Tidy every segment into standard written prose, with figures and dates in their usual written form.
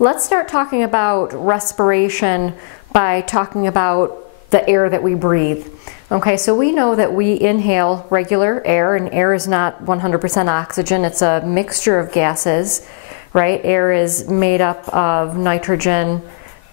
Let's start talking about respiration by talking about the air that we breathe. Okay, so we know that we inhale regular air, and air is not 100% oxygen. It's a mixture of gases, right? Air is made up of nitrogen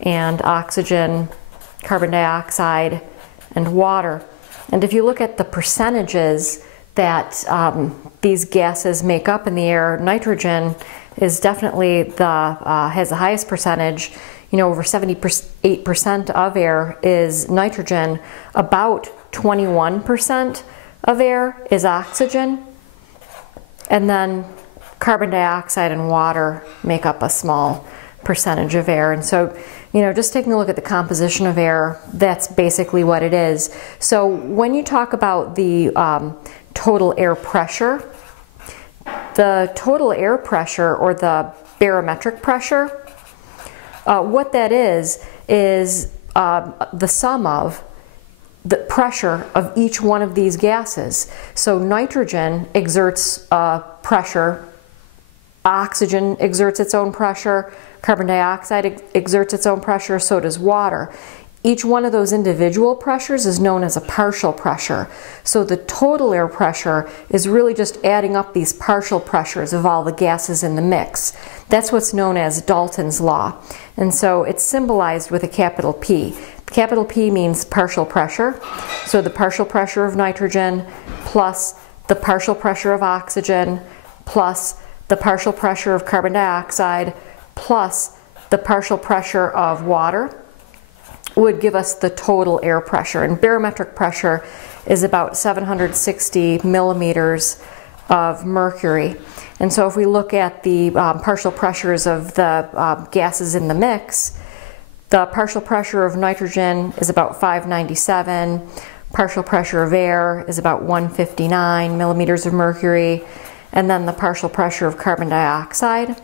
and oxygen, carbon dioxide, and water. And if you look at the percentages that these gases make up in the air, nitrogen is definitely has the highest percentage. You know, over 78% of air is nitrogen. About 21% of air is oxygen. And then carbon dioxide and water make up a small percentage of air. And so, you know, just taking a look at the composition of air, that's basically what it is. So when you talk about the total air pressure, the total air pressure, or the barometric pressure, what that is the sum of the pressure of each one of these gases. So nitrogen exerts pressure, oxygen exerts its own pressure, carbon dioxide exerts its own pressure, so does water. Each one of those individual pressures is known as a partial pressure. So the total air pressure is really just adding up these partial pressures of all the gases in the mix. That's what's known as Dalton's law. And so it's symbolized with a capital P. Capital P means partial pressure. So the partial pressure of nitrogen plus the partial pressure of oxygen plus the partial pressure of carbon dioxide plus the partial pressure of water would give us the total air pressure. And barometric pressure is about 760 millimeters of mercury. And so if we look at the partial pressures of the gases in the mix, the partial pressure of nitrogen is about 597, partial pressure of air is about 159 millimeters of mercury, and then the partial pressure of carbon dioxide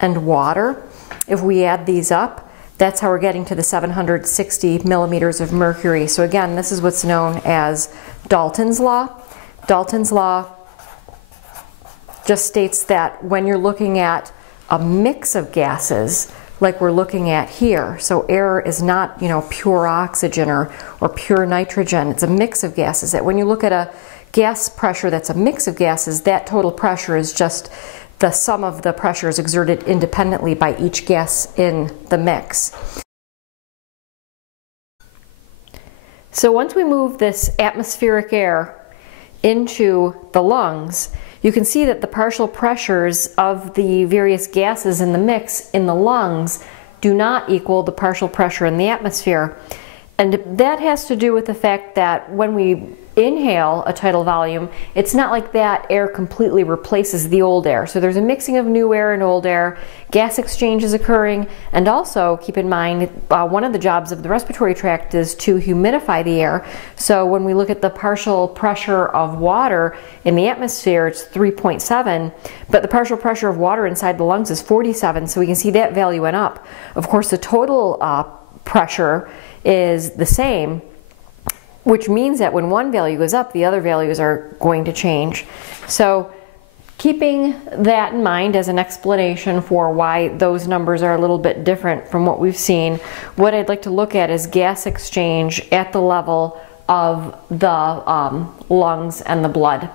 and water, if we add these up, that's how we're getting to the 760 millimeters of mercury. So again, this is what's known as Dalton's law. Dalton's law just states that when you're looking at a mix of gases, like we're looking at here, so air is not, you know, pure oxygen or pure nitrogen, it's a mix of gases. That when you look at a gas pressure that's a mix of gases, that total pressure is just the sum of the pressures exerted independently by each gas in the mix. So once we move this atmospheric air into the lungs, you can see that the partial pressures of the various gases in the mix in the lungs do not equal the partial pressure in the atmosphere. And that has to do with the fact that when we inhale a tidal volume, it's not like that air completely replaces the old air. So there's a mixing of new air and old air, gas exchange is occurring, and also keep in mind one of the jobs of the respiratory tract is to humidify the air. So when we look at the partial pressure of water in the atmosphere, it's 3.7, but the partial pressure of water inside the lungs is 47, so we can see that value went up. Of course, the total pressure is the same, which means that when one value goes up, the other values are going to change. So keeping that in mind as an explanation for why those numbers are a little bit different from what we've seen, what I'd like to look at is gas exchange at the level of the lungs and the blood.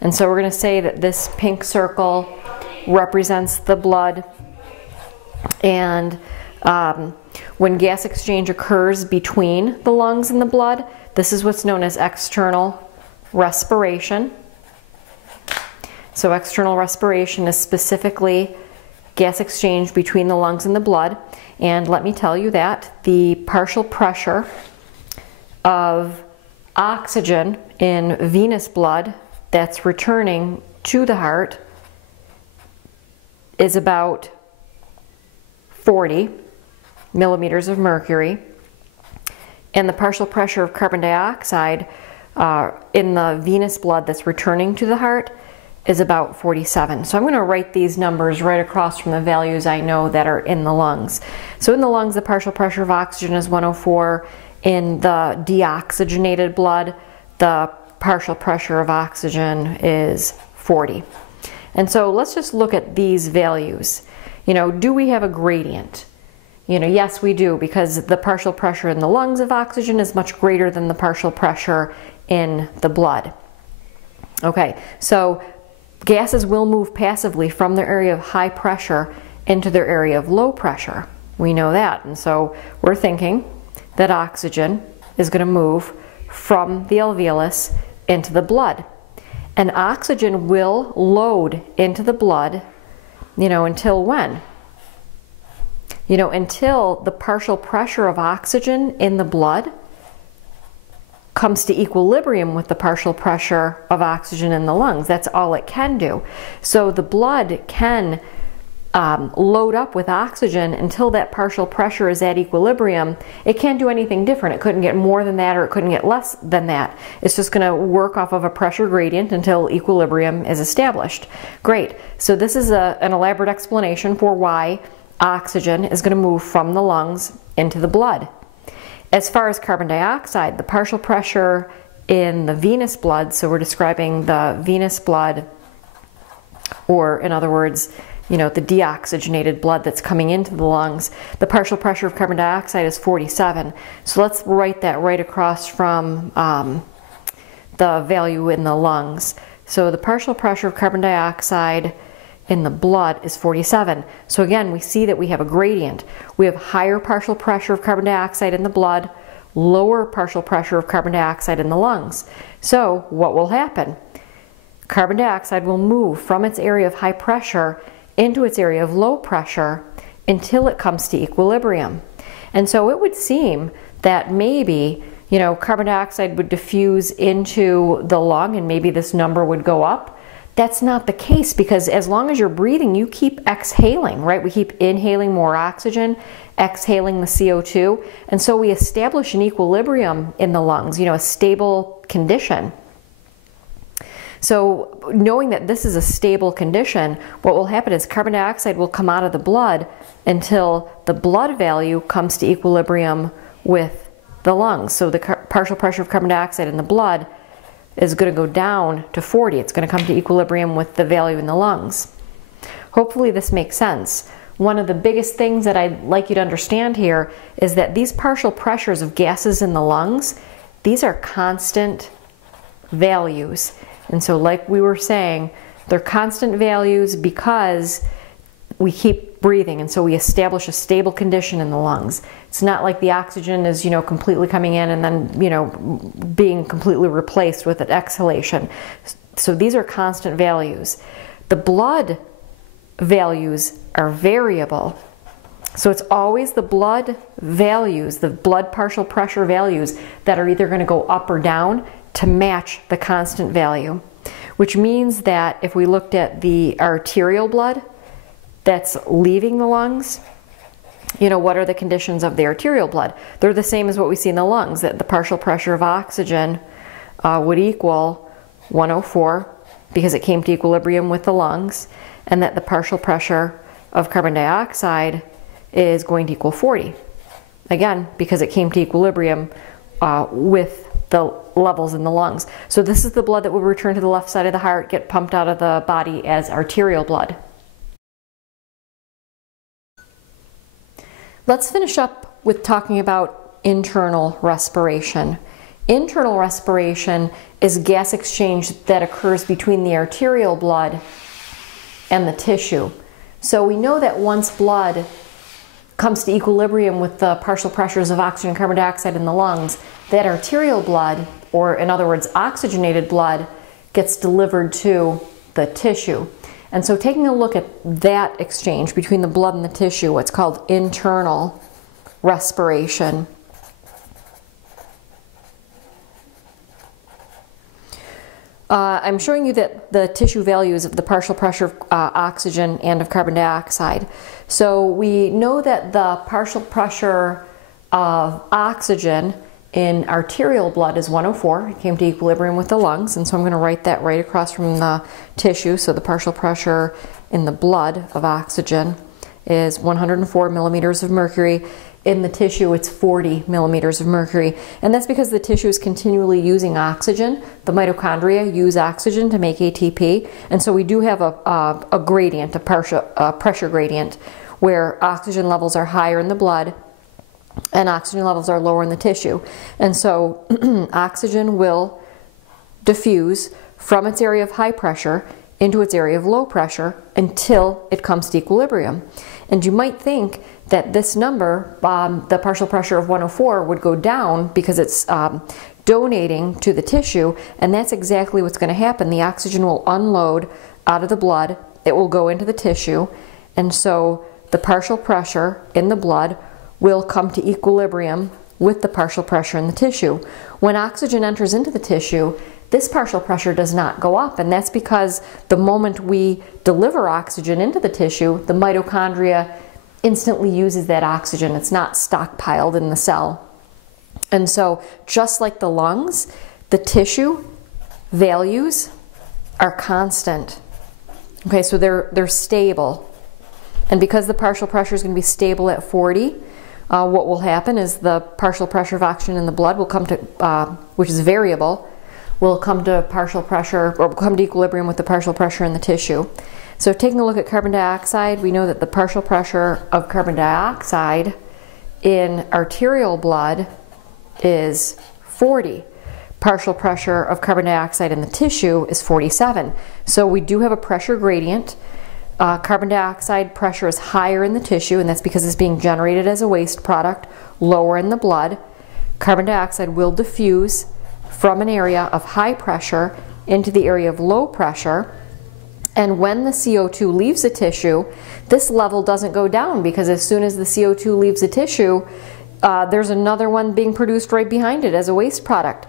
And so we're going to say that this pink circle represents the blood, and when gas exchange occurs between the lungs and the blood, this is what's known as external respiration. So external respiration is specifically gas exchange between the lungs and the blood. And let me tell you that the partial pressure of oxygen in venous blood that's returning to the heart is about 40 millimeters of mercury. And the partial pressure of carbon dioxide in the venous blood that's returning to the heart is about 47. So I'm going to write these numbers right across from the values I know that are in the lungs. So in the lungs, the partial pressure of oxygen is 104. In the deoxygenated blood, the partial pressure of oxygen is 40. And so let's just look at these values. do we have a gradient? Yes, we do, because the partial pressure in the lungs of oxygen is much greater than the partial pressure in the blood. Okay, so gases will move passively from their area of high pressure into their area of low pressure. We know that, and so we're thinking that oxygen is going to move from the alveolus into the blood. And oxygen will load into the blood, until when? Until the partial pressure of oxygen in the blood comes to equilibrium with the partial pressure of oxygen in the lungs. That's all it can do. So the blood can load up with oxygen until that partial pressure is at equilibrium. It can't do anything different. It couldn't get more than that, or it couldn't get less than that. It's just going to work off of a pressure gradient until equilibrium is established. Great. So this is an elaborate explanation for why oxygen is going to move from the lungs into the blood. As far as carbon dioxide, the partial pressure in the venous blood, so we're describing the venous blood, or in other words, the deoxygenated blood that's coming into the lungs, the partial pressure of carbon dioxide is 47. So let's write that right across from the value in the lungs. So the partial pressure of carbon dioxide in the blood is 47. So again, we see that we have a gradient. We have higher partial pressure of carbon dioxide in the blood, lower partial pressure of carbon dioxide in the lungs. So what will happen? Carbon dioxide will move from its area of high pressure into its area of low pressure until it comes to equilibrium. And so it would seem that maybe, carbon dioxide would diffuse into the lung and maybe this number would go up. That's not the case, because as long as you're breathing, you keep exhaling, right? We keep inhaling more oxygen, exhaling the CO2, and so we establish an equilibrium in the lungs, a stable condition. So knowing that this is a stable condition, what will happen is carbon dioxide will come out of the blood until the blood value comes to equilibrium with the lungs. So the partial pressure of carbon dioxide in the blood is going to go down to 40. It's going to come to equilibrium with the value in the lungs. Hopefully this makes sense. One of the biggest things that I'd like you to understand here is that these partial pressures of gases in the lungs, these are constant values. And so like we were saying, they're constant values because we keep breathing, and so we establish a stable condition in the lungs. It's not like the oxygen is, completely coming in and then, being completely replaced with an exhalation. So these are constant values. The blood values are variable. So it's always the blood values, the blood partial pressure values, that are either going to go up or down to match the constant value, which means that if we looked at the arterial blood that's leaving the lungs, what are the conditions of the arterial blood? They're the same as what we see in the lungs, that the partial pressure of oxygen would equal 104 because it came to equilibrium with the lungs, and that the partial pressure of carbon dioxide is going to equal 40. Again, because it came to equilibrium with the levels in the lungs. So this is the blood that will return to the left side of the heart, get pumped out of the body as arterial blood. Let's finish up with talking about internal respiration. Internal respiration is gas exchange that occurs between the arterial blood and the tissue. So we know that once blood comes to equilibrium with the partial pressures of oxygen and carbon dioxide in the lungs, that arterial blood, or in other words, oxygenated blood, gets delivered to the tissue. And so taking a look at that exchange between the blood and the tissue, what's called internal respiration. I'm showing you that the tissue values of the partial pressure of oxygen and of carbon dioxide. So we know that the partial pressure of oxygen in arterial blood is 104. It came to equilibrium with the lungs, and so I'm going to write that right across from the tissue. So the partial pressure in the blood of oxygen is 104 millimeters of mercury. in the tissue it's 40 millimeters of mercury. And that's because the tissue is continually using oxygen. The mitochondria use oxygen to make ATP. And so we do have a gradient, a pressure gradient, where oxygen levels are higher in the blood and oxygen levels are lower in the tissue. And so oxygen will diffuse from its area of high pressure into its area of low pressure until it comes to equilibrium. And you might think that this number, the partial pressure of 104, would go down because it's donating to the tissue, and that's exactly what's going to happen. The oxygen will unload out of the blood, it will go into the tissue, and so the partial pressure in the blood will come to equilibrium with the partial pressure in the tissue. When oxygen enters into the tissue, this partial pressure does not go up, and that's because the moment we deliver oxygen into the tissue, the mitochondria instantly uses that oxygen. It's not stockpiled in the cell. And so just like the lungs, the tissue values are constant. Okay, so they're stable. And because the partial pressure is going to be stable at 40, what will happen is the partial pressure of oxygen in the blood will come to, which is variable, will come to partial pressure, or come to equilibrium with the partial pressure in the tissue. So taking a look at carbon dioxide, we know that the partial pressure of carbon dioxide in arterial blood is 40. Partial pressure of carbon dioxide in the tissue is 47. So we do have a pressure gradient. Carbon dioxide pressure is higher in the tissue, and that's because it's being generated as a waste product, lower in the blood. Carbon dioxide will diffuse from an area of high pressure into the area of low pressure. And when the CO2 leaves the tissue, this level doesn't go down, because as soon as the CO2 leaves the tissue, there's another one being produced right behind it as a waste product.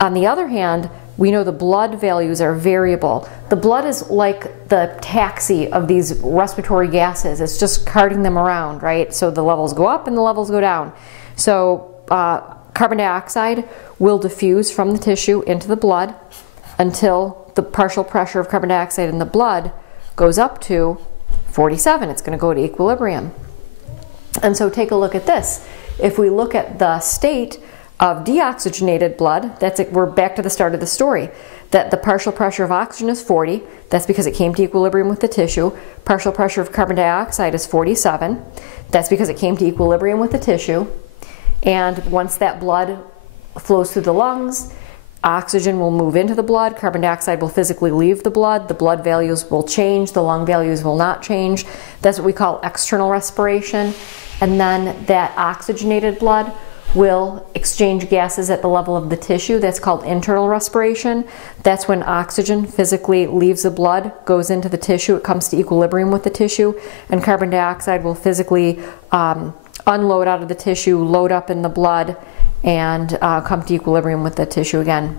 On the other hand, we know the blood values are variable. The blood is like the taxi of these respiratory gases. It's just carting them around, right? So the levels go up and the levels go down. So carbon dioxide will diffuse from the tissue into the blood until the partial pressure of carbon dioxide in the blood goes up to 47. It's going to go to equilibrium. And so take a look at this. If we look at the state of deoxygenated blood, we're back to the start of the story, that the partial pressure of oxygen is 40. That's because it came to equilibrium with the tissue. Partial pressure of carbon dioxide is 47. That's because it came to equilibrium with the tissue. And once that blood flows through the lungs, oxygen will move into the blood, carbon dioxide will physically leave the blood values will change, the lung values will not change. That's what we call external respiration. And then that oxygenated blood will exchange gases at the level of the tissue. That's called internal respiration. That's when oxygen physically leaves the blood, goes into the tissue, it comes to equilibrium with the tissue, and carbon dioxide will physically unload out of the tissue, load up in the blood, and come to equilibrium with the tissue again.